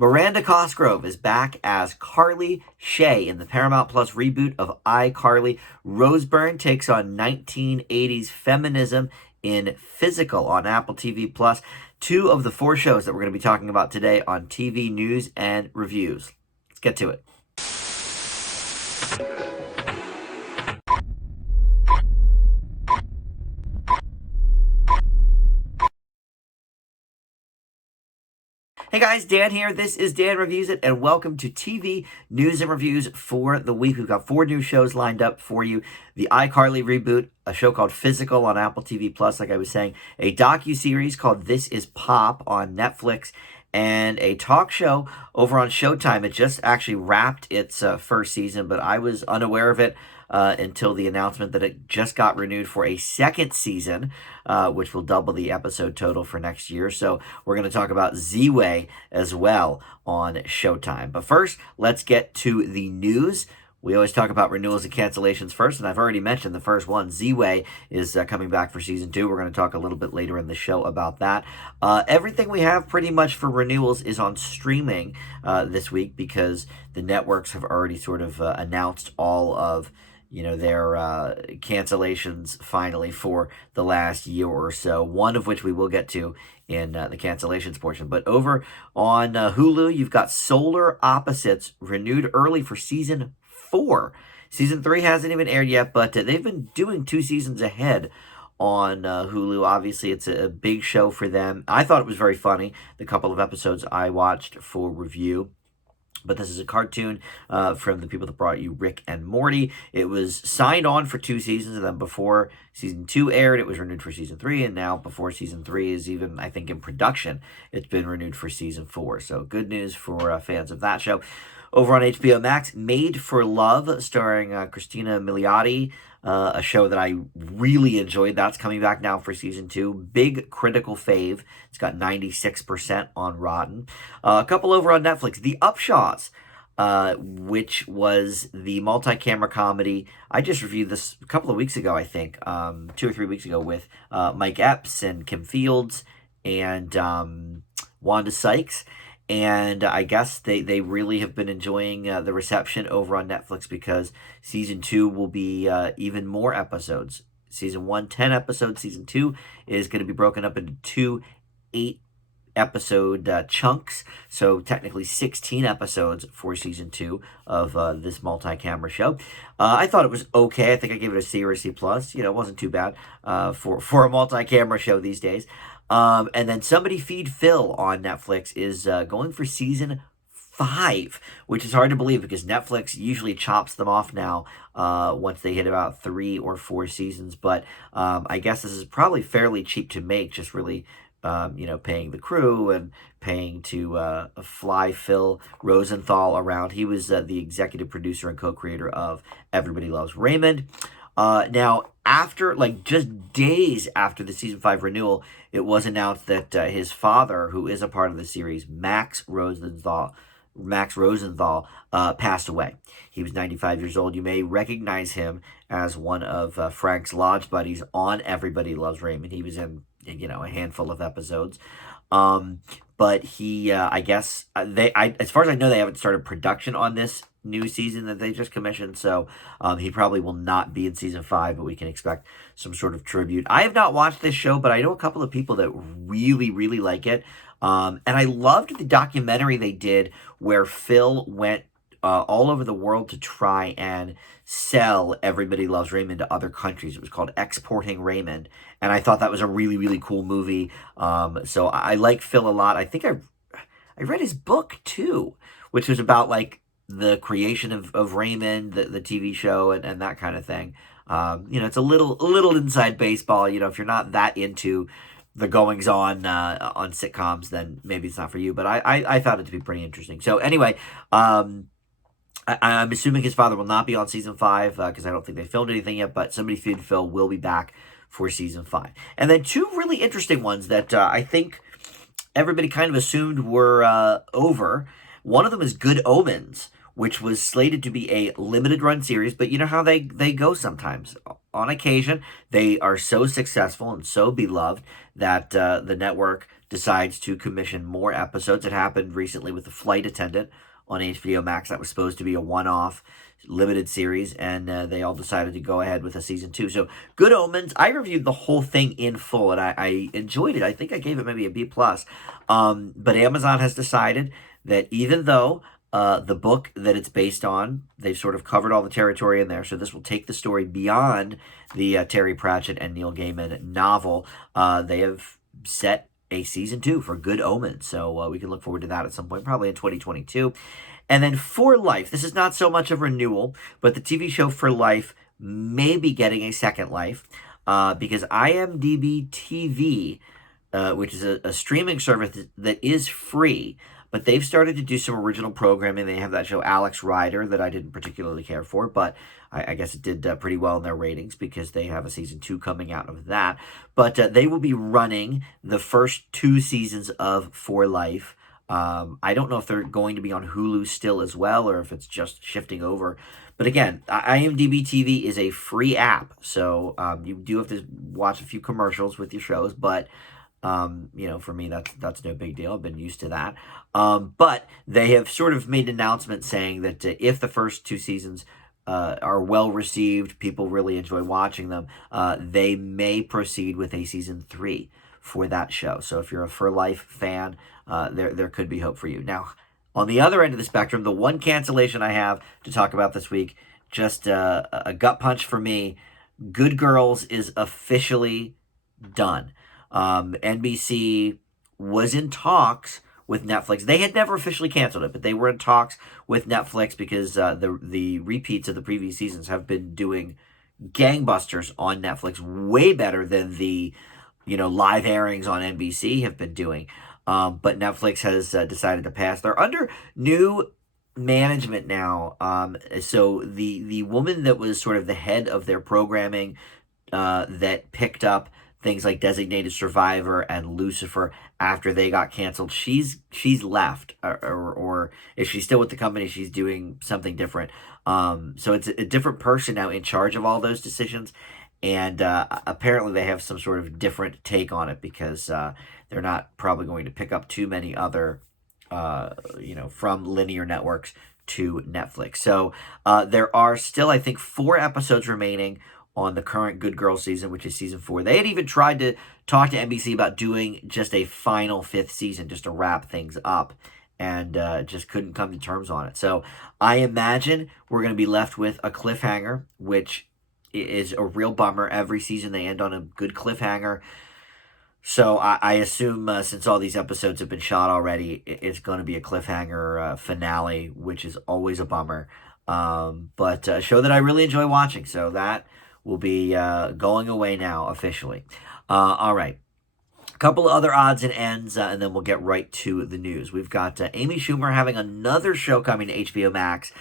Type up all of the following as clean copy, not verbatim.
Miranda Cosgrove is back as Carly Shay in the Paramount Plus reboot of iCarly. Rose Byrne takes on 1980s feminism in Physical on Apple TV Plus. Two of the four shows that we're going to be talking about today on TV news and reviews. Let's get to it. Hey guys, Dan here. This is Dan Reviews It, and welcome to TV News and Reviews for the week. We've got four new shows lined up for you. The iCarly reboot, a show called Physical on Apple TV Plus, like I was saying, a docu-series called This Is Pop on Netflix, and a talk show over on Showtime. It just actually wrapped its first season, but I was unaware of it until the announcement that it just got renewed for a second season, which will double the episode total for next year. So we're going to talk about Ziwe as well on Showtime. But first, let's get to the news. We always talk about renewals and cancellations first, and I've already mentioned the first one. Ziwe is coming back for season 2. We're going to talk a little bit later in the show about that. Everything we have pretty much for renewals is on streaming this week because the networks have already sort of announced all of their cancellations finally for the last year or so, one of which we will get to in the cancellations portion. But over on Hulu, you've got Solar Opposites renewed early for season 4. Season 3 hasn't even aired yet, but they've been doing 2 seasons ahead on Hulu. Obviously, it's a big show for them. I thought it was very funny, the couple of episodes I watched for review. But this is a cartoon from the people that brought you Rick and Morty. It was signed on for 2 seasons, and then before season 2 aired, it was renewed for season 3, and now before season 3 is even, I think, in production, it's been renewed for season 4. So good news for fans of that show. Over on HBO Max, Made for Love, starring Christina Milioti, a show that I really enjoyed. That's coming back now for season 2. Big critical fave. It's got 96% on Rotten. A couple over on Netflix. The Upshaws, which was the multi-camera comedy. I just reviewed this a couple of weeks ago, I think, 2 or 3 weeks ago, with Mike Epps and Kim Fields and Wanda Sykes. And I guess they really have been enjoying the reception over on Netflix because season 2 will be even more episodes. Season 1, 10 episodes. Season 2 is going to be broken up into 2 8-episode chunks. So technically 16 episodes for season 2 of this multi-camera show. I thought it was okay. I think I gave it a C or a C+. It wasn't too bad for a multi-camera show these days. And then Somebody Feed Phil on Netflix is going for season 5, which is hard to believe because Netflix usually chops them off now once they hit about 3 or 4 seasons. But I guess this is probably fairly cheap to make, just really, paying the crew and paying to fly Phil Rosenthal around. He was the executive producer and co-creator of Everybody Loves Raymond. Now, after, just days after the season 5 renewal, it was announced that his father, who is a part of the series, Max Rosenthal, passed away. He was 95 years old. You may recognize him as one of Frank's lodge buddies on Everybody Loves Raymond. He was in, a handful of episodes. But he, I guess, as far as I know, they haven't started production on this new season that they just commissioned, so he probably will not be in season 5, but we can expect some sort of tribute. I have not watched this show, but I know a couple of people that really, really like it. And I loved the documentary they did where Phil went all over the world to try and sell Everybody Loves Raymond to other countries. It was called Exporting Raymond, and I thought that was a really, really cool movie. So I like Phil a lot. I think I read his book too, which was about the creation of Raymond, the TV show, and that kind of thing. It's a little inside baseball. If you're not that into the goings on sitcoms, then maybe it's not for you. But I found it to be pretty interesting. So anyway, I'm assuming his father will not be on season 5 because I don't think they filmed anything yet. But Somebody Feed Phil will be back for season 5. And then 2 really interesting ones that I think everybody kind of assumed were over. One of them is Good Omens, which was slated to be a limited run series, but you know how they go sometimes. On occasion, they are so successful and so beloved that the network decides to commission more episodes. It happened recently with The Flight Attendant on HBO Max. That was supposed to be a one-off limited series, and they all decided to go ahead with a season 2. So Good Omens, I reviewed the whole thing in full, and I enjoyed it. I think I gave it maybe a B+. But Amazon has decided that even though the book that it's based on, they've sort of covered all the territory in there, so this will take the story beyond the Terry Pratchett and Neil Gaiman novel. They have set a season 2 for Good Omens, so we can look forward to that at some point, probably in 2022. And then For Life, this is not so much a renewal, but the TV show For Life may be getting a second life because IMDb TV, which is a streaming service that is free, but they've started to do some original programming. They have that show Alex Rider that I didn't particularly care for, but I guess it did pretty well in their ratings because they have a season 2 coming out of that. But they will be running the first 2 seasons of For Life. I don't know if they're going to be on Hulu still as well, or if it's just shifting over. But again, IMDb TV is a free app, so you do have to watch a few commercials with your shows, but for me, that's no big deal. I've been used to that. But they have sort of made an announcement saying that if the first 2 seasons are well received, people really enjoy watching them, they may proceed with a season 3 for that show. So if you're a For Life fan, there could be hope for you. Now, on the other end of the spectrum, the one cancellation I have to talk about this week, just a gut punch for me, Good Girls is officially done. NBC was in talks with Netflix. They had never officially canceled it, but they were in talks with Netflix because the repeats of the previous seasons have been doing gangbusters on Netflix, way better than the live airings on NBC have been doing. But Netflix has decided to pass. They're under new management now. So the woman that was sort of the head of their programming that picked up things like Designated Survivor and Lucifer after they got canceled, she's left, or if she's still with the company, she's doing something different. So it's a different person now in charge of all those decisions, and apparently they have some sort of different take on it because they're not probably going to pick up too many other, from linear networks to Netflix. So there are still, I think, 4 episodes remaining on the current Good Girls season, which is season 4. They had even tried to talk to NBC about doing just a final 5th season just to wrap things up, and just couldn't come to terms on it. So I imagine we're going to be left with a cliffhanger, which is a real bummer. Every season they end on a good cliffhanger. So I assume since all these episodes have been shot already, it's going to be a cliffhanger finale, which is always a bummer. But a show that I really enjoy watching, so that will be going away now officially. All right. A couple of other odds and ends, and then we'll get right to the news. We've got Amy Schumer having another show coming to HBO Max.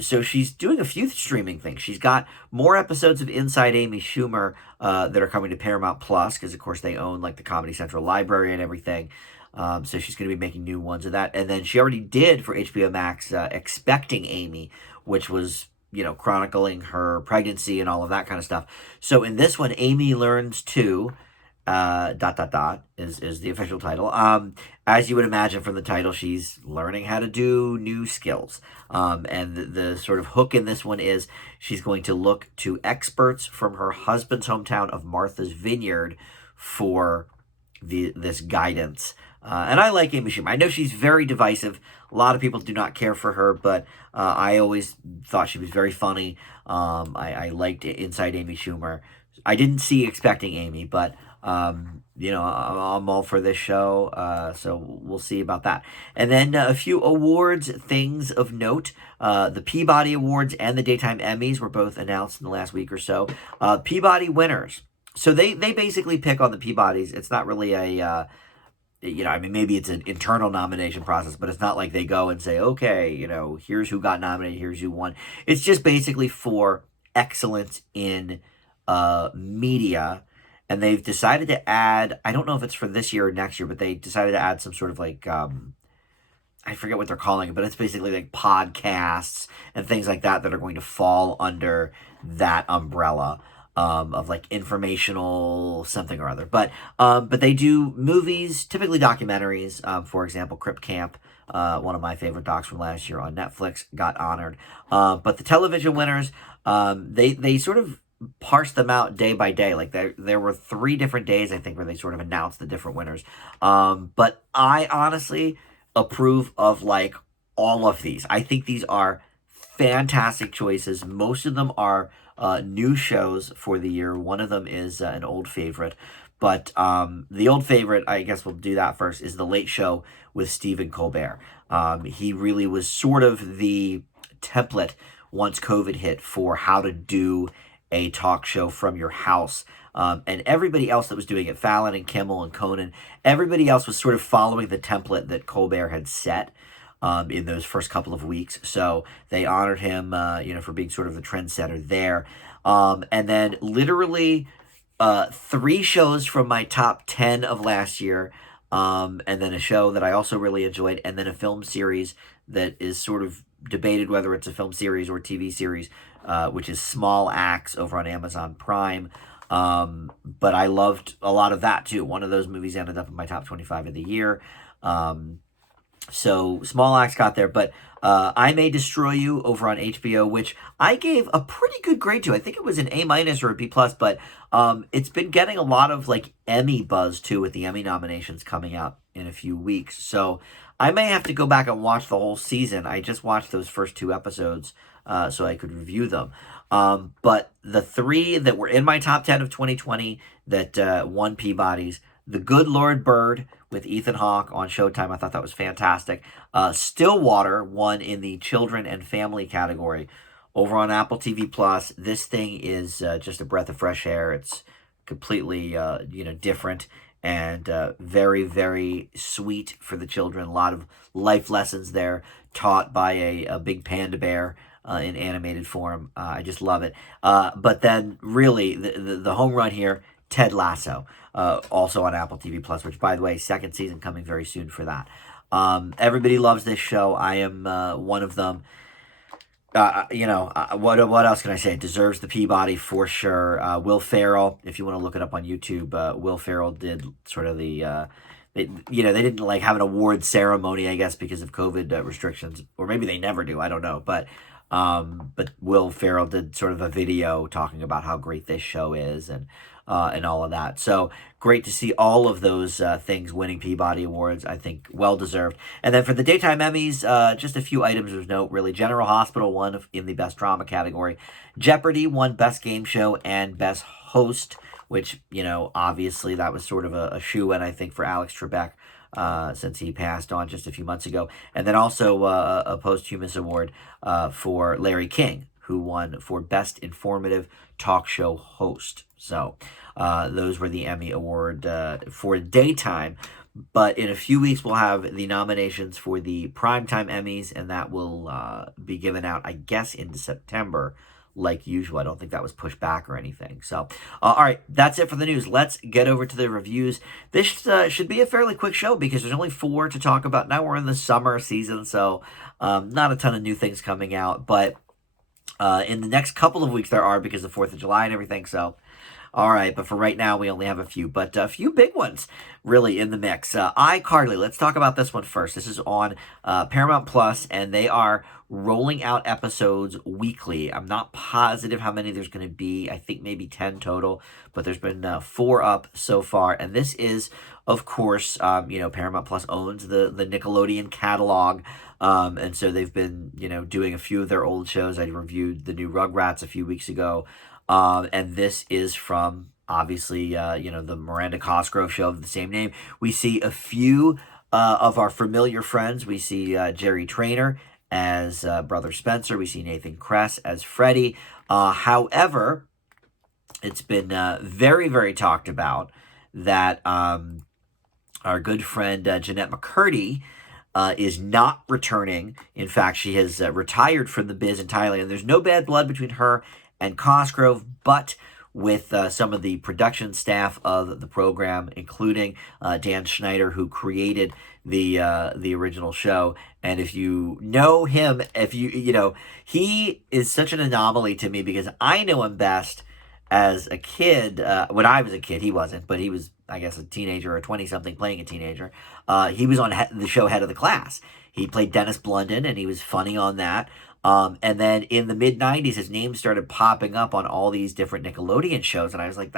So she's doing a few streaming things. She's got more episodes of Inside Amy Schumer that are coming to Paramount Plus, because of course they own like the Comedy Central library and everything. So she's going to be making new ones of that. And then she already did for HBO Max Expecting Amy, which was chronicling her pregnancy and all of that kind of stuff. So in this one, Amy Learns to is the official title. As you would imagine from the title, she's learning how to do new skills. And the sort of hook in this one is she's going to look to experts from her husband's hometown of Martha's Vineyard for this guidance. And I like Amy Schumer. I know she's very divisive. A lot of people do not care for her, but I always thought she was very funny. I liked Inside Amy Schumer. I didn't see Expecting Amy, but I'm all for this show, so we'll see about that. And then a few awards, things of note. The Peabody Awards and the Daytime Emmys were both announced in the last week or so. Peabody winners. So they basically pick on the Peabodys. It's not really a... maybe it's an internal nomination process, but it's not like they go and say, okay, here's who got nominated, here's who won. It's just basically for excellence in media. And they've decided to add, I don't know if it's for this year or next year, but they decided to add some sort of like, I I forget what they're calling it, but it's basically like podcasts and things like that that are going to fall under that umbrella of like informational something or other. But they do movies, typically documentaries. For example, Crip Camp, one of my favorite docs from last year on Netflix, got honored. But the television winners, they sort of parse them out day by day. Like there were 3 different days, I think, where they sort of announced the different winners. But I honestly approve of like all of these. I think these are fantastic choices. Most of them are new shows for the year. One of them is an old favorite. But the old favorite, I guess we'll do that first, is The Late Show with Stephen Colbert. He really was sort of the template once COVID hit for how to do a talk show from your house. And everybody else that was doing it, Fallon and Kimmel and Conan, everybody else was sort of following the template that Colbert had set in those first couple of weeks. So they honored him, for being sort of the trendsetter there. And then literally 3 shows from my top 10 of last year, and then a show that I also really enjoyed, and then a film series that is sort of debated whether it's a film series or TV series, which is Small Axe over on Amazon Prime. But I loved a lot of that too. One of those movies ended up in my top 25 of the year. So Small Axe got there, but I May Destroy You over on HBO, which I gave a pretty good grade to. I think it was an A- or a B+, but it's been getting a lot of like Emmy buzz too, with the Emmy nominations coming out in a few weeks. So I may have to go back and watch the whole season. I just watched those first 2 episodes so I could review them. But the 3 that were in my top 10 of 2020 that won Peabody's, The Good Lord Bird with Ethan Hawke on Showtime. I thought that was fantastic. Stillwater won in the children and family category over on Apple TV Plus. This thing is just a breath of fresh air. It's completely different and very, very sweet for the children. A lot of life lessons there taught by a big panda bear in animated form. I just love it. But then really the home run here, Ted Lasso, also on Apple TV Plus, which, by the way, 2nd season coming very soon for that. Everybody loves this show. I am one of them. What else can I say? It deserves the Peabody for sure. Will Ferrell, if you want to look it up on YouTube, Will Ferrell did sort of the... they didn't like have an award ceremony, I guess, because of COVID restrictions, or maybe they never do. I don't know, but Will Ferrell did sort of a video talking about how great this show is and all of that. So great to see all of those things winning Peabody Awards. I think well deserved. And then for the daytime Emmys, just a few items of note, really. General Hospital won in the Best Drama category. Jeopardy won Best Game Show and Best Host, which, obviously that was sort of a shoo-in, I think, for Alex Trebek, since he passed on just a few months ago. And then also a posthumous award for Larry King, who won for Best Informative Talk Show Host. So those were the Emmy Award for daytime. But in a few weeks, we'll have the nominations for the Primetime Emmys, and that will be given out, I guess, into September, like usual. I don't think that was pushed back or anything. So, all right, that's it for the news. Let's get over to the reviews. This should be a fairly quick show because there's only 4 to talk about. Now we're in the summer season, so not a ton of new things coming out. But in the next couple of weeks there are, because of 4th of July and everything. So, all right, but for right now, we only have a few, but a few big ones really in the mix. iCarly, let's talk about this one first. This is on Paramount Plus, and they are rolling out episodes weekly. I'm not positive how many there's going to be. I think maybe 10 total, but there's been 4 up so far. And this is, of course, Paramount Plus owns the Nickelodeon catalog. And so they've been, doing a few of their old shows. I reviewed the new Rugrats a few weeks ago. And this is from, obviously, the Miranda Cosgrove show of the same name. We see a few of our familiar friends. We see Jerry Traynor as Brother Spencer. We see Nathan Kress as Freddie. However, it's been very, very talked about that our good friend Jeanette McCurdy is not returning. In fact, she has retired from the biz entirely, and there's no bad blood between her and Cosgrove, but with some of the production staff of the program, including Dan Schneider, who created the original show. And if you know him, if you know, he is such an anomaly to me because I know him best as a kid. When I was a kid, he wasn't, but he was, I guess, a teenager or 20-something playing a teenager. He was on the show Head of the Class. He played Dennis Blunden, and he was funny on that. And then in the mid-90s, his name started popping up on all these different Nickelodeon shows, and I was like,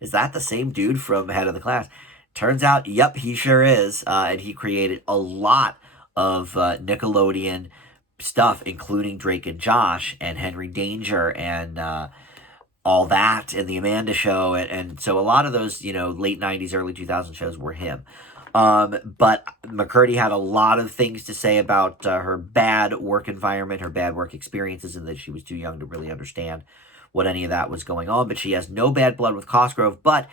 is that the same dude from Head of the Class? Turns out, yep, he sure is, and he created a lot of Nickelodeon stuff, including Drake and Josh and Henry Danger and all that and the Amanda Show, and so a lot of those, late 90s, early 2000 shows were him. But McCurdy had a lot of things to say about her bad work environment, her bad work experiences, and that she was too young to really understand what any of that was going on. But she has no bad blood with Cosgrove, but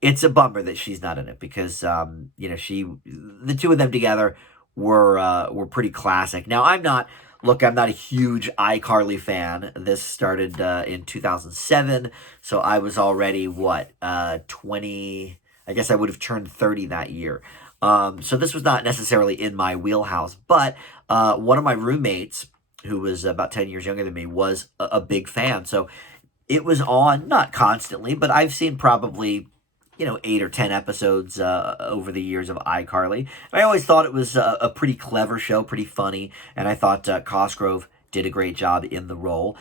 it's a bummer that she's not in it because, the two of them together were pretty classic. Now, I'm not a huge iCarly fan. This started in 2007, so I was already, 20... I guess I would have turned 30 that year. So this was not necessarily in my wheelhouse, but one of my roommates, who was about 10 years younger than me, was a big fan. So it was on, not constantly, but I've seen probably, 8 or 10 episodes over the years of iCarly. I always thought it was a pretty clever show, pretty funny, and I thought Cosgrove did a great job in the role.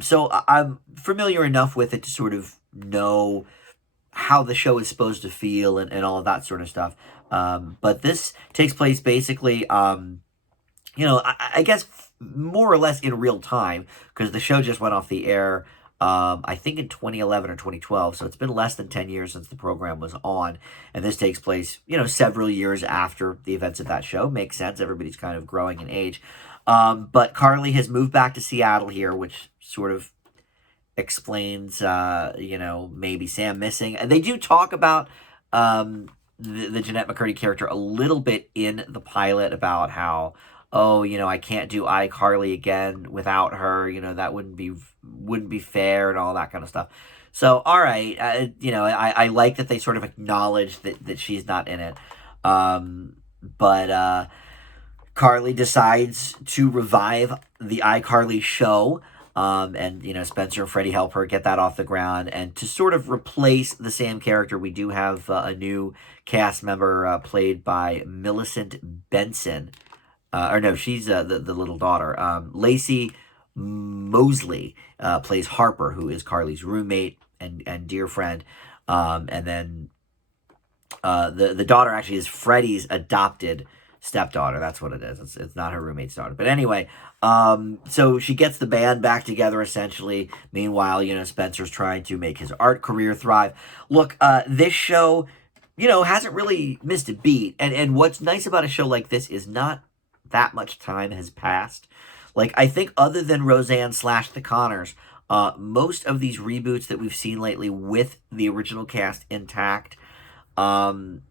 So I'm familiar enough with it to sort of know how the show is supposed to feel and all of that sort of stuff. But this takes place basically, I guess more or less in real time because the show just went off the air, I think in 2011 or 2012. So it's been less than 10 years since the program was on. And this takes place, several years after the events of that show. Makes sense. Everybody's kind of growing in age. But Carly has moved back to Seattle here, which sort of explains, maybe Sam missing. And they do talk about the Jeanette McCurdy character a little bit in the pilot about how, I can't do iCarly again without her. That wouldn't be fair and all that kind of stuff. So, all right, I like that they sort of acknowledge that she's not in it. But Carly decides to revive the iCarly show. And Spencer and Freddie help her get that off the ground, and to sort of replace the Sam character, we do have a new cast member played by Millicent Benson, or no, she's the little daughter. Lacey Mosley plays Harper, who is Carly's roommate and dear friend, and then the daughter actually is Freddie's adopted stepdaughter. That's what it is. It's not her roommate's daughter. But anyway, so she gets the band back together essentially. Meanwhile, Spencer's trying to make his art career thrive. Look, this show, hasn't really missed a beat. And what's nice about a show like this is not that much time has passed. Like, I think other than Roseanne / The Connors, most of these reboots that we've seen lately with the original cast intact, aren't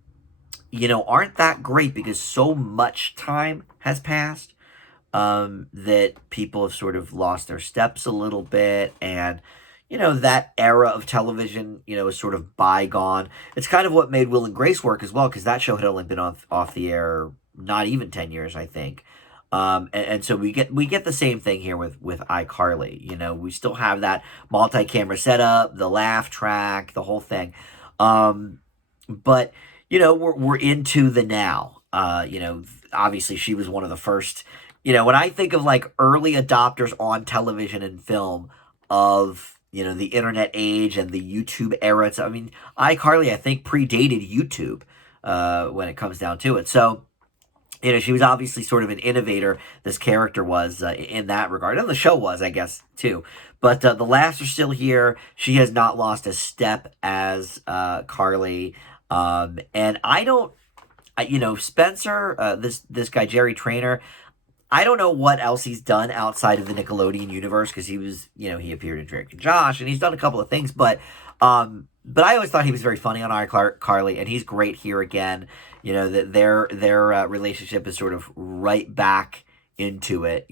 that great because so much time has passed that people have sort of lost their steps a little bit. And, that era of television, is sort of bygone. It's kind of what made Will and Grace work as well, because that show had only been off the air not even 10 years, I think. And so we get the same thing here with iCarly. We still have that multi-camera setup, the laugh track, the whole thing. But we're into the now. Obviously she was one of the first, when I think of like early adopters on television and film of, the internet age and the YouTube era. I mean, iCarly, I think, predated YouTube when it comes down to it. So, she was obviously sort of an innovator, this character was, in that regard. And the show was, I guess, too. But the laughs are still here. She has not lost a step as Carly. And I don't, Spencer, this guy, Jerry Trainer, I don't know what else he's done outside of the Nickelodeon universe, because he was, he appeared in Drake and Josh, and he's done a couple of things, but I always thought he was very funny on iCarly, and he's great here again. That their relationship is sort of right back into it.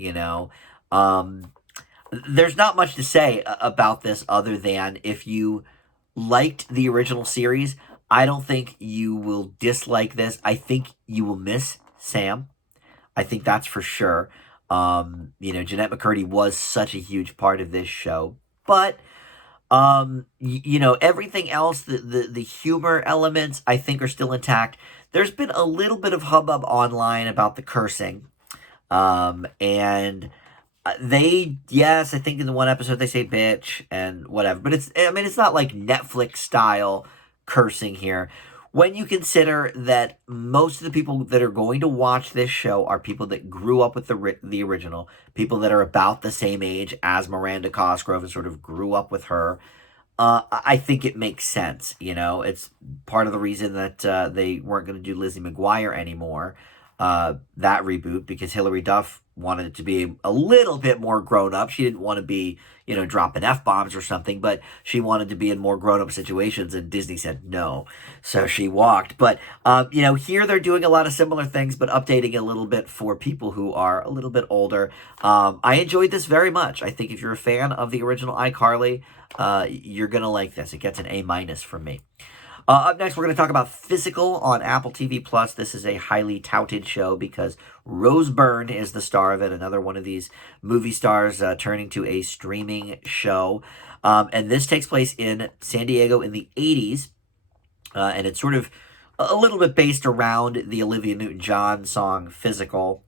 there's not much to say about this other than if you liked the original series, I don't think you will dislike this. I think you will miss Sam. I think that's for sure. Jeanette McCurdy was such a huge part of this show, but everything else, the humor elements, I think are still intact. There's been a little bit of hubbub online about the cursing, and yes, I think in the one episode they say bitch and whatever, but it's not like Netflix style cursing here. When you consider that most of the people that are going to watch this show are people that grew up with the original, people that are about the same age as Miranda Cosgrove and sort of grew up with her, I think it makes sense. It's part of the reason that they weren't going to do Lizzie McGuire anymore, that reboot, because Hilary Duff wanted it to be a little bit more grown up. She didn't want to be, dropping F-bombs or something, but she wanted to be in more grown up situations, and Disney said no. So she walked. But, here they're doing a lot of similar things, but updating a little bit for people who are a little bit older. I enjoyed this very much. I think if you're a fan of the original iCarly, you're going to like this. It gets an A- from me. Up next, we're going to talk about Physical on Apple TV Plus. This is a highly touted show because Rose Byrne is the star of it, another one of these movie stars turning to a streaming show. And this takes place in San Diego in the 80s, and it's sort of a little bit based around the Olivia Newton-John song Physical.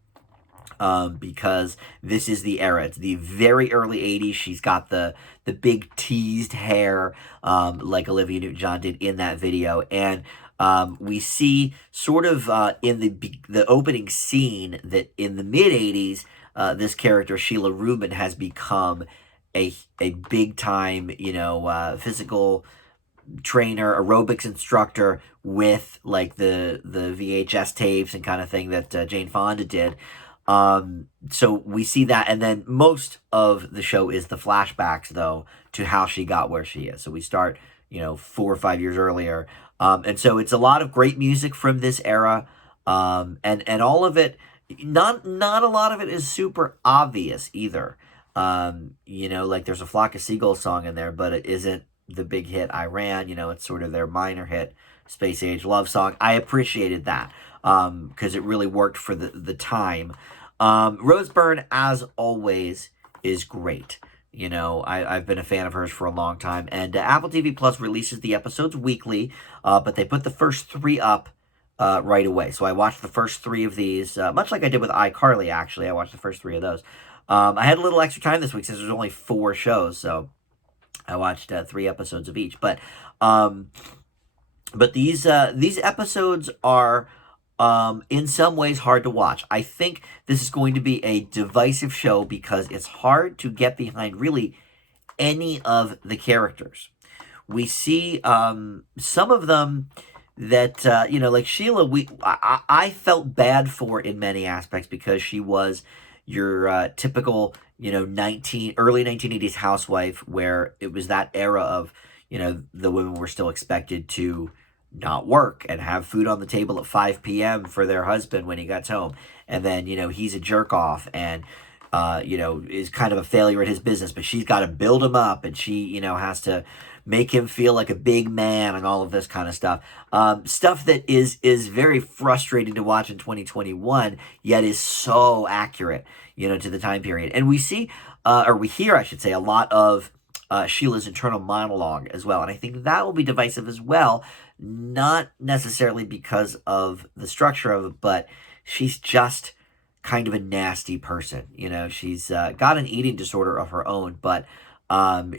Because this is the era. It's the very early 80s. She's got the big teased hair, like Olivia Newton-John did in that video. And we see sort of in the opening scene that in the mid-80s, this character, Sheila Rubin, has become a big time, physical trainer, aerobics instructor with like the VHS tapes and kind of thing that Jane Fonda did. So we see that, and then most of the show is the flashbacks, though, to how she got where she is. So we start, 4 or 5 years earlier, and so it's a lot of great music from this era, and all of it, not a lot of it is super obvious either. Like there's a Flock of Seagulls song in there, but it isn't the big hit Iran. It's sort of their minor hit Space Age love song. I appreciated that because it really worked for the time. Rose Byrne, as always, is great. I've been a fan of hers for a long time. And Apple TV Plus releases the episodes weekly, but they put the first 3 up right away. So I watched the first 3 of these, much like I did with iCarly, actually. I watched the first 3 of those. I had a little extra time this week since there's only 4 shows, so I watched 3 episodes of each. But these episodes are in some ways hard to watch. I think this is going to be a divisive show because it's hard to get behind really any of the characters. We see some of them that, like Sheila, I felt bad for in many aspects because she was your typical, early 1980s housewife where it was that era of, the women were still expected to not work and have food on the table at 5 p.m. for their husband when he gets home. And then, he's a jerk off and, is kind of a failure at his business, but she's got to build him up and she, has to make him feel like a big man and all of this kind of stuff. Stuff that is very frustrating to watch in 2021, yet is so accurate, to the time period. And we see, or we hear, I should say, a lot of Sheila's internal monologue as well. And I think that will be divisive as well, not necessarily because of the structure of it, but she's just kind of a nasty person. She's got an eating disorder of her own, but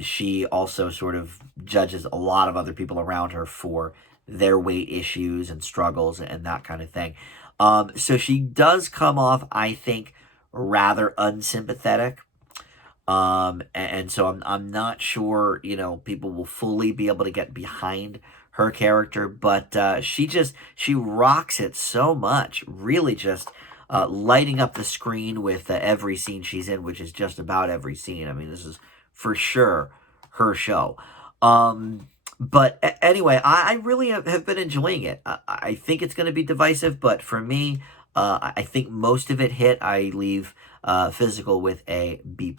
she also sort of judges a lot of other people around her for their weight issues and struggles and that kind of thing. So she does come off, I think, rather unsympathetic. And so I'm not sure, people will fully be able to get behind her character, but she rocks it so much, really just lighting up the screen with every scene she's in, which is just about every scene. I mean, this is for sure her show. But anyway, I really have been enjoying it. I think it's going to be divisive, but for me, I think most of it hit. I leave Physical with a B+.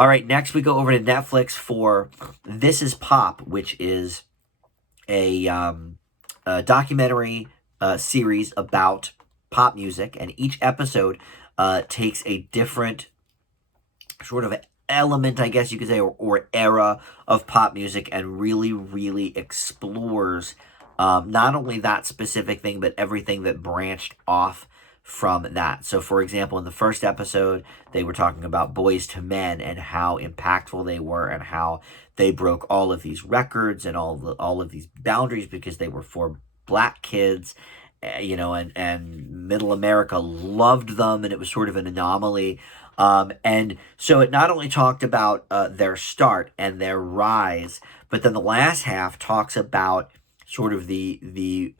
All right, next we go over to Netflix for This Is Pop, which is a documentary series about pop music, and each episode takes a different sort of element, I guess you could say, or era of pop music, and really, really explores not only that specific thing, but everything that branched off from that. So, for example, in the first episode, they were talking about Boys to Men and how impactful they were, and how they broke all of these records and all of these boundaries because they were for black kids, and middle America loved them, and it was sort of an anomaly. And so it not only talked about their start and their rise, but then the last half talks about sort of the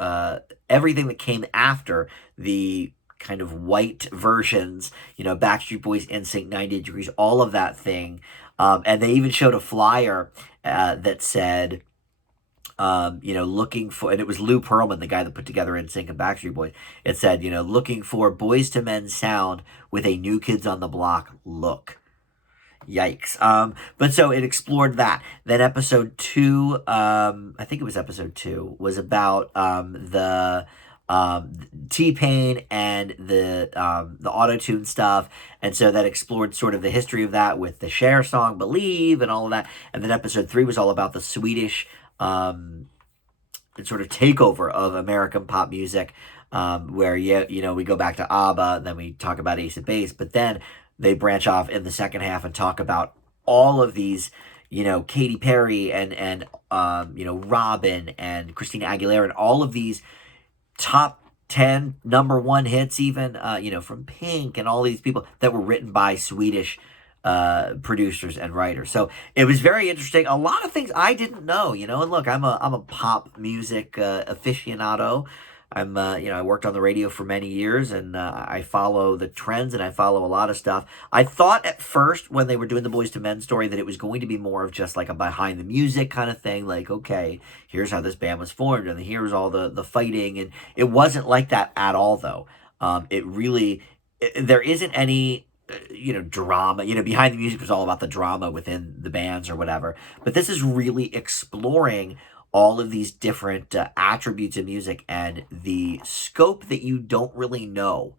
everything that came after the kind of white versions, Backstreet Boys, NSYNC, 90 Degrees, all of that thing. And they even showed a flyer that said, looking for, and it was Lou Pearlman, the guy that put together NSYNC and Backstreet Boys. It said, looking for Boys to Men sound with a New Kids on the Block look. Yikes. But so it explored that. Then episode 2, I think it was episode 2, was about the T-Pain and the auto-tune stuff. And so that explored sort of the history of that with the Cher song Believe and all of that. And then episode 3 was all about the Swedish sort of takeover of American pop music, where we go back to ABBA, then we talk about Ace of Base, but then they branch off in the second half and talk about all of these, Katy Perry and Robin and Christina Aguilera, and all of these top 10 number one hits, even from Pink, and all these people that were written by Swedish producers and writers. So it was very interesting. A lot of things I didn't know, and look, I'm a pop music aficionado. I worked on the radio for many years, and I follow the trends, and I follow a lot of stuff. I thought at first when they were doing the Boys to Men story that it was going to be more of just like a behind the music kind of thing, like, okay, here's how this band was formed, and here's all the fighting, and it wasn't like that at all, though. There isn't any drama. Behind the music was all about the drama within the bands or whatever. But this is really exploring all of these different attributes of music and the scope that you don't really know,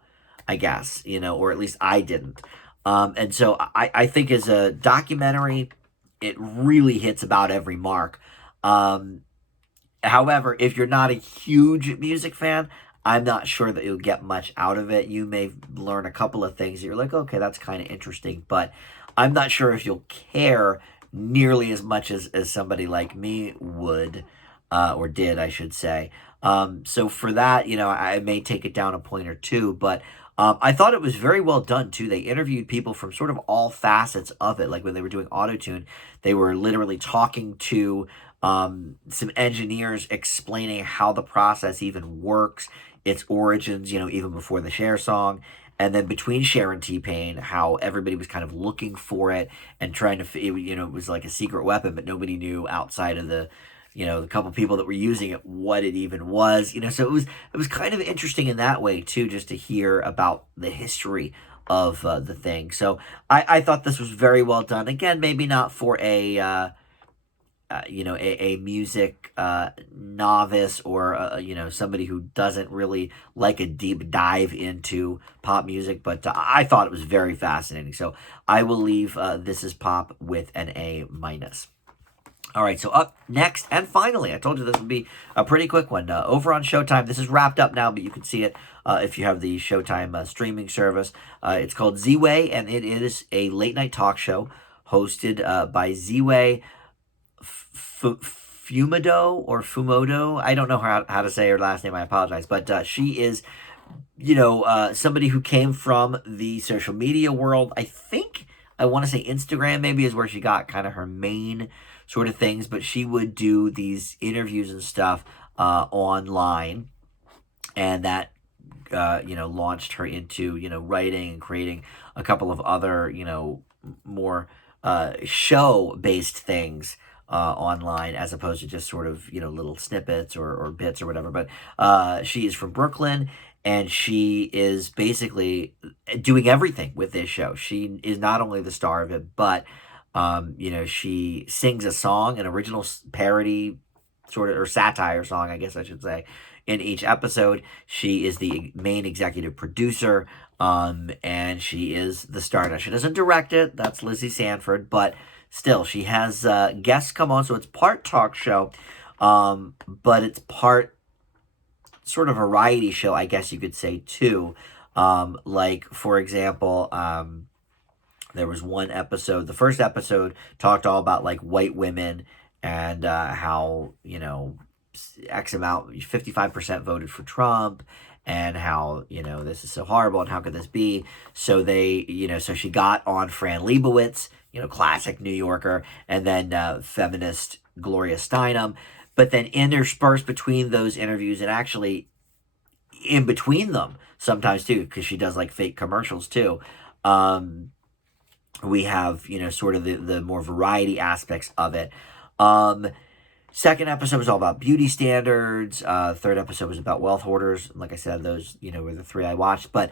I guess, or at least I didn't. And so I think as a documentary, it really hits about every mark. However, if you're not a huge music fan, I'm not sure that you'll get much out of it. You may learn a couple of things that you're like, okay, that's kind of interesting, but I'm not sure if you'll care nearly as much as somebody like me would, or did, I should say. So for that, I may take it down a point or two, but I thought it was very well done, too. They interviewed people from sort of all facets of it. Like when they were doing autotune, they were literally talking to some engineers explaining how the process even works, its origins, even before the Cher song. And then between Cher and T-Pain, how everybody was kind of looking for it and trying to, it was like a secret weapon, but nobody knew outside of the couple people that were using it, what it even was, so it was kind of interesting in that way too, just to hear about the history of the thing. So I thought this was very well done. Again, maybe not for a music novice, or somebody who doesn't really like a deep dive into pop music, but I thought it was very fascinating. So I will leave This Is Pop with an A-. All right, so up next, and finally, I told you this would be a pretty quick one. Over on Showtime, this is wrapped up now, but you can see it if you have the Showtime streaming service. It's called Ziwe, and it is a late-night talk show hosted by Ziwe Fumodo. I don't know how to say her last name. I apologize. But she is, somebody who came from the social media world. I want to say Instagram maybe is where she got kind of her main sort of things. But she would do these interviews and stuff online. And that, launched her into, writing and creating a couple of other, more show-based things online, as opposed to just sort of, little snippets or bits or whatever. But she is from Brooklyn, and she is basically doing everything with this show. She is not only the star of it, but She sings a song, an original parody sort of, or satire song, I guess I should say, in each episode. She is the main executive producer, and she is the star. Now, she doesn't direct it. That's Lizzie Sanford, but still, she has guests come on, so it's part talk show, but it's part sort of variety show, I guess you could say, too. Like, for example, there was one episode, the first episode talked all about like white women and how, X amount, 55% voted for Trump, and how, this is so horrible and how could this be? So so she got on Fran Lebowitz, classic New Yorker, and then feminist Gloria Steinem. But then interspersed between those interviews, and actually in between them sometimes too, because she does like fake commercials too. We have, sort of the more variety aspects of it. Second episode was all about beauty standards. Third episode was about wealth hoarders. Like I said, those, were the three I watched. But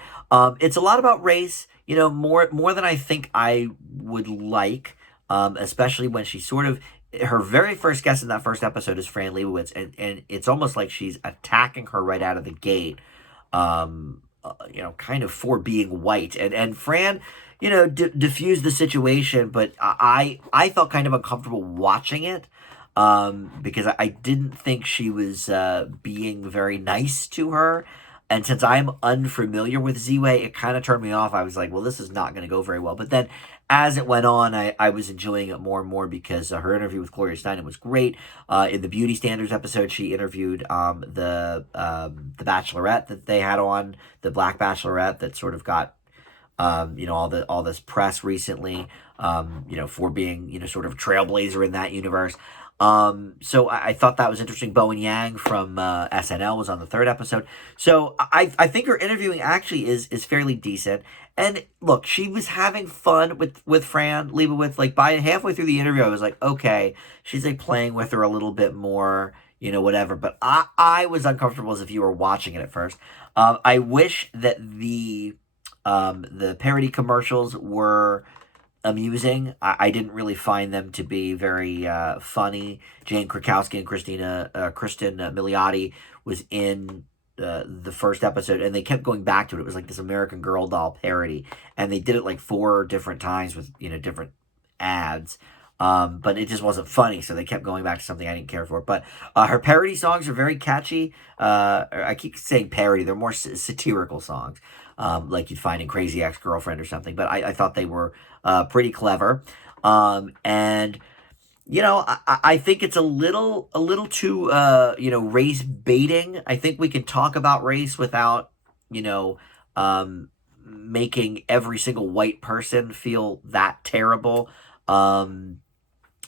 it's a lot about race, more than I think I would like, especially when she sort of, her very first guest in that first episode is Fran Lebowitz, and it's almost like she's attacking her right out of the gate, kind of for being white. And Fran, diffused the situation, but I felt kind of uncomfortable watching it, because I didn't think she was being very nice to her. And since I'm unfamiliar with Ziwe, it kind of turned me off. I was like, well, this is not going to go very well. But then as it went on, I was enjoying it more and more, because her interview with Gloria Steinem was great. In the Beauty Standards episode, she interviewed the Bachelorette that they had on, the Black Bachelorette that sort of got all this press recently, for being, sort of trailblazer in that universe. So I thought that was interesting. Bowen Yang from SNL was on the third episode. So I think her interviewing actually is fairly decent. And look, she was having fun with Fran Lebowitz. Like by halfway through the interview, I was like, okay, she's like playing with her a little bit more, whatever. But I was uncomfortable as if you were watching it at first. I wish that the parody commercials were amusing. I didn't really find them to be very funny. Jane Krakowski and Kristen Milioti was in the first episode, and they kept going back to it. It was like this American Girl doll parody, and they did it like 4 different times with different ads. But it just wasn't funny, so they kept going back to something I didn't care for. But her parody songs are very catchy. I keep saying parody; they're more satirical songs, like you'd find in Crazy Ex-Girlfriend or something. But I thought they were pretty clever. And I think it's a little too race baiting. I think we can talk about race without making every single white person feel that terrible.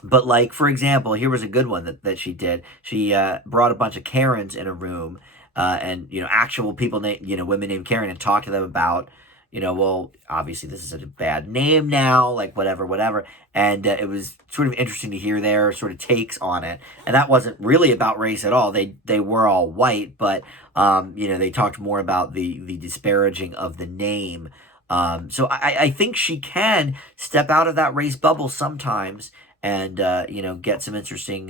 But like, for example, here was a good one that she did. She brought a bunch of Karens in a room, and actual people women named Karen, and talked to them about well, obviously this is a bad name now, like whatever. And it was sort of interesting to hear their sort of takes on it. And that wasn't really about race at all. They were all white, but they talked more about the disparaging of the name. So I think she can step out of that race bubble sometimes, and get some interesting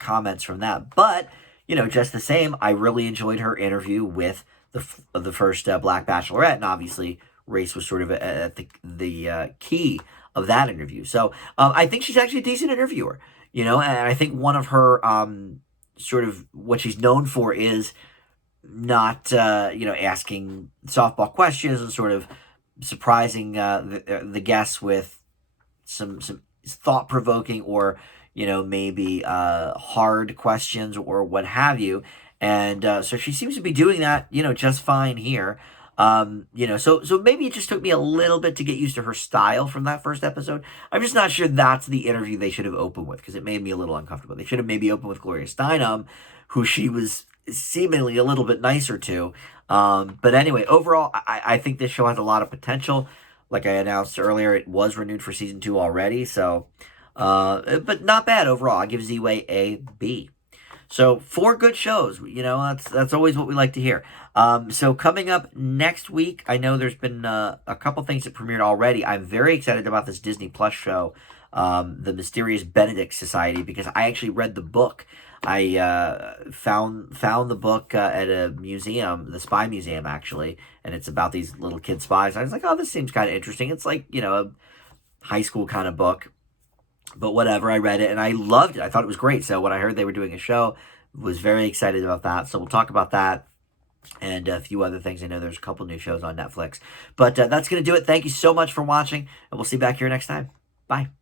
comments from that. But just the same, I really enjoyed her interview with the first Black Bachelorette, and obviously race was sort of at the key of that interview. So I think she's actually a decent interviewer, and I think one of her sort of what she's known for is not asking softball questions and sort of surprising the guests with some thought-provoking or maybe hard questions or what have you. And so she seems to be doing that just fine here. So maybe it just took me a little bit to get used to her style from that first episode. I'm just not sure that's the interview they should have opened with, because it made me a little uncomfortable. They should have maybe opened with Gloria Steinem, who she was seemingly a little bit nicer to. But anyway, overall, I think this show has a lot of potential. Like I announced earlier, it was renewed for season 2 already. So, but not bad overall. I give Ziwe a B. So 4 good shows, that's always what we like to hear. So coming up next week, I know there's been a couple things that premiered already. I'm very excited about this Disney Plus show, The Mysterious Benedict Society, because I actually read the book. I found the book at a museum, the Spy Museum actually, and it's about these little kid spies. I was like, oh, this seems kind of interesting. It's like a high school kind of book, but whatever. I read it and I loved it. I thought it was great. So when I heard they were doing a show, was very excited about that. So we'll talk about that and a few other things. I know there's a couple new shows on Netflix, but that's going to do it. Thank you so much for watching, and we'll see you back here next time. Bye.